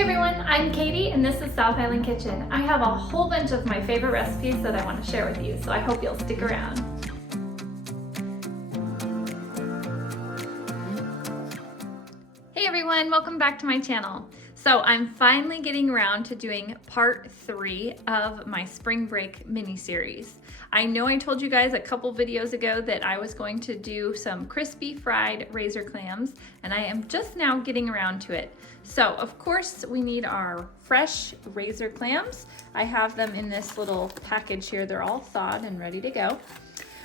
Hey everyone, I'm Katie and this is South Island Kitchen. I have a whole bunch of my favorite recipes that I want to share with you, so I hope you'll stick around. Hey everyone, welcome back to my channel. So I'm finally getting around to doing part 3 of my spring break mini series. I know I told you guys a couple videos ago that I was going to do some crispy fried razor clams, and I am just now getting around to it. So of course we need our fresh razor clams. I have them in this little package here. They're all thawed and ready to go.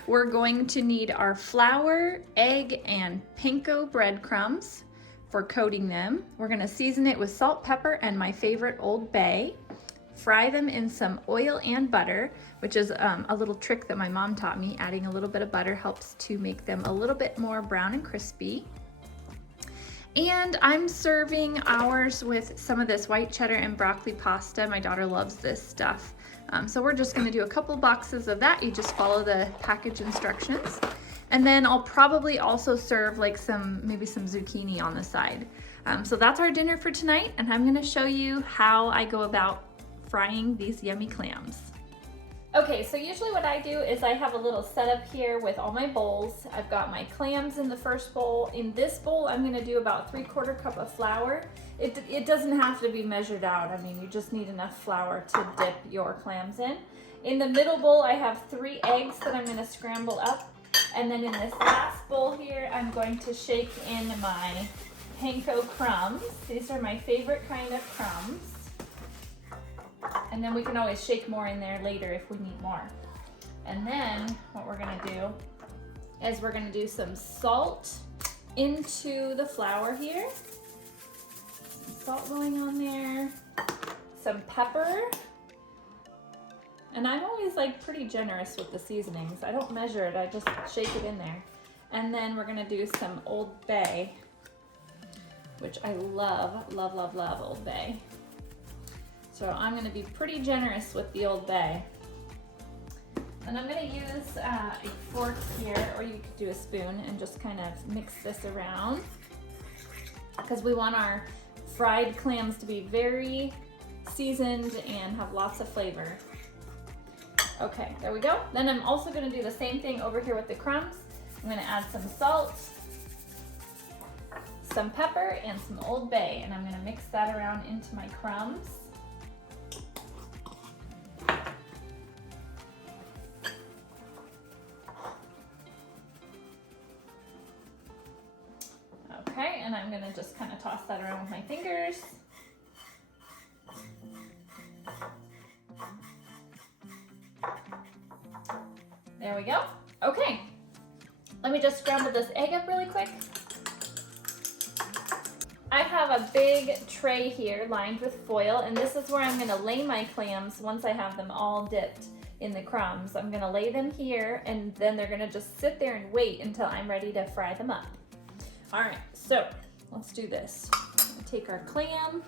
We're going to need our flour, egg, and panko breadcrumbs for coating them. We're gonna season it with salt, pepper, and my favorite Old Bay. Fry them in some oil and butter, which is a little trick that my mom taught me. Adding a little bit of butter helps to make them a little bit more brown and crispy. And I'm serving ours with some of this white cheddar and broccoli pasta. My daughter loves this stuff. So we're just gonna do a couple boxes of that. You just follow the package instructions. And then I'll probably also serve like maybe some zucchini on the side. So that's our dinner for tonight, and I'm gonna show you how I go about frying these yummy clams. Okay, so usually what I do is I have a little setup here with all my bowls. I've got my clams in the first bowl. In this bowl, I'm gonna do about 3/4 cup of flour. It doesn't have to be measured out. I mean, you just need enough flour to dip your clams in. In the middle bowl, I have 3 eggs that I'm gonna scramble up. And then in this last bowl here, I'm going to shake in my panko crumbs. These are my favorite kind of crumbs. And then we can always shake more in there later if we need more. And then what we're gonna do is we're gonna do some salt into the flour here. Some salt going on there. Some pepper. And I'm always like pretty generous with the seasonings. I don't measure it, I just shake it in there. And then we're gonna do some Old Bay, which I love, love, love, love Old Bay. So I'm gonna be pretty generous with the Old Bay. And I'm gonna use a fork here, or you could do a spoon and just kind of mix this around, because we want our fried clams to be very seasoned and have lots of flavor. Okay, there we go. Then I'm also gonna do the same thing over here with the crumbs. I'm gonna add some salt, some pepper, and some Old Bay, and I'm gonna mix that around into my crumbs. Okay, and I'm gonna just kind of toss that around with my fingers. There we go. Okay, let me just scramble this egg up really quick. I have a big tray here lined with foil, and this is where I'm gonna lay my clams once I have them all dipped in the crumbs. I'm gonna lay them here, and then they're gonna just sit there and wait until I'm ready to fry them up. All right, so let's do this. Take our clam.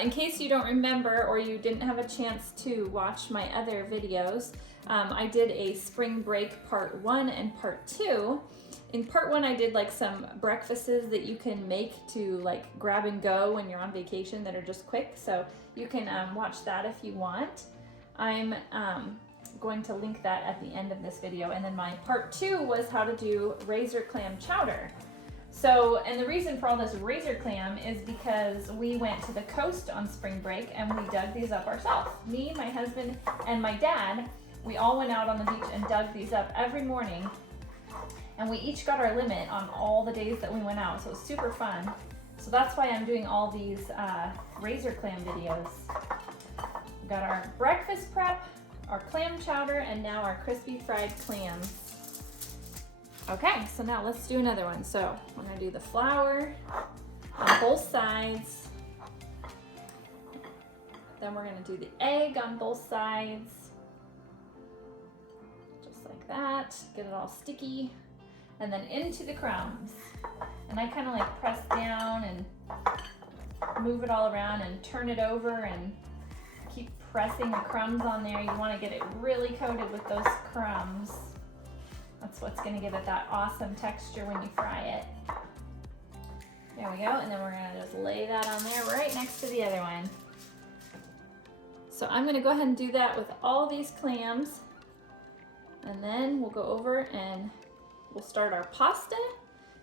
In case you don't remember or you didn't have a chance to watch my other videos, I did a spring break part 1 and part 2. In part 1, I did like some breakfasts that you can make to like grab and go when you're on vacation that are just quick. So you can watch that if you want. I'm going to link that at the end of this video. And then my part 2 was how to do razor clam chowder. So, and the reason for all this razor clam is because we went to the coast on spring break and we dug these up ourselves. Me, my husband, and my dad, we all went out on the beach and dug these up every morning. And we each got our limit on all the days that we went out, so it was super fun. So that's why I'm doing all these razor clam videos. We've got our breakfast prep, our clam chowder, and now our crispy fried clams. Okay, so now let's do another one. So we're gonna do the flour on both sides. Then we're gonna do the egg on both sides. Just like that, get it all sticky. And then into the crumbs. And I kind of like press down and move it all around and turn it over and keep pressing the crumbs on there. You wanna get it really coated with those crumbs. That's what's gonna give it that awesome texture when you fry it. There we go, and then we're gonna just lay that on there right next to the other one. So I'm gonna go ahead and do that with all these clams, and then we'll go over and we'll start our pasta.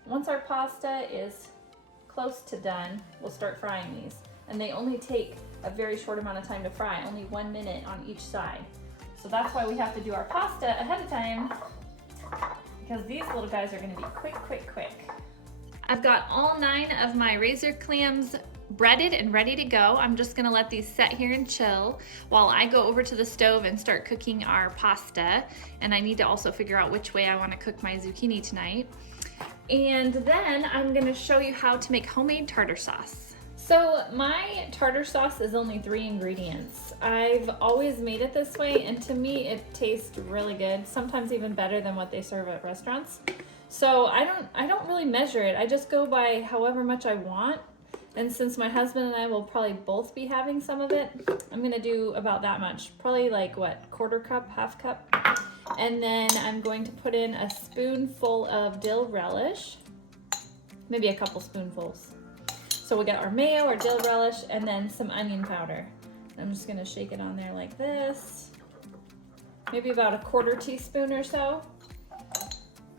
Once our pasta is close to done, we'll start frying these. And they only take a very short amount of time to fry, only 1 minute on each side. So that's why we have to do our pasta ahead of time, because these little guys are gonna be quick, quick, quick. I've got all 9 of my razor clams breaded and ready to go. I'm just gonna let these set here and chill while I go over to the stove and start cooking our pasta. And I need to also figure out which way I wanna cook my zucchini tonight. And then I'm gonna show you how to make homemade tartar sauce. So my tartar sauce is only 3 ingredients. I've always made it this way, and to me it tastes really good, sometimes even better than what they serve at restaurants. So I don't really measure it. I just go by however much I want. And since my husband and I will probably both be having some of it, I'm gonna do about that much. Probably like what, 1/4 cup, 1/2 cup. And then I'm going to put in a spoonful of dill relish, maybe a couple spoonfuls. So we got our mayo, our dill relish, and then some onion powder. I'm just gonna shake it on there like this. Maybe about a 1/4 teaspoon or so.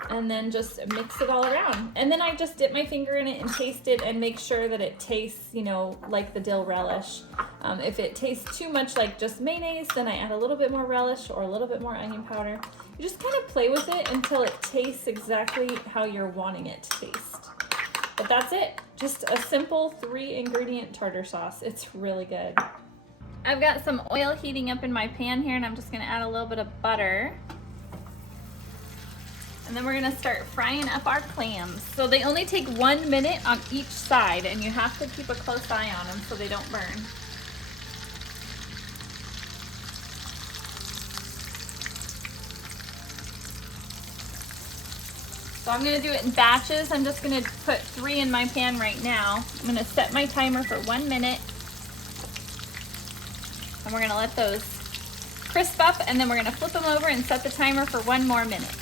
And then just mix it all around. And then I just dip my finger in it and taste it and make sure that it tastes, you know, like the dill relish. If it tastes too much like just mayonnaise, then I add a little bit more relish or a little bit more onion powder. You just kind of play with it until it tastes exactly how you're wanting it to taste. But that's it. Just a simple 3 ingredient tartar sauce. It's really good. I've got some oil heating up in my pan here, and I'm just gonna add a little bit of butter. And then we're gonna start frying up our clams. So they only take 1 minute on each side, and you have to keep a close eye on them so they don't burn. So I'm gonna do it in batches. I'm just gonna put 3 in my pan right now. I'm gonna set my timer for 1 minute. And we're gonna let those crisp up, and then we're gonna flip them over and set the timer for 1 more minute.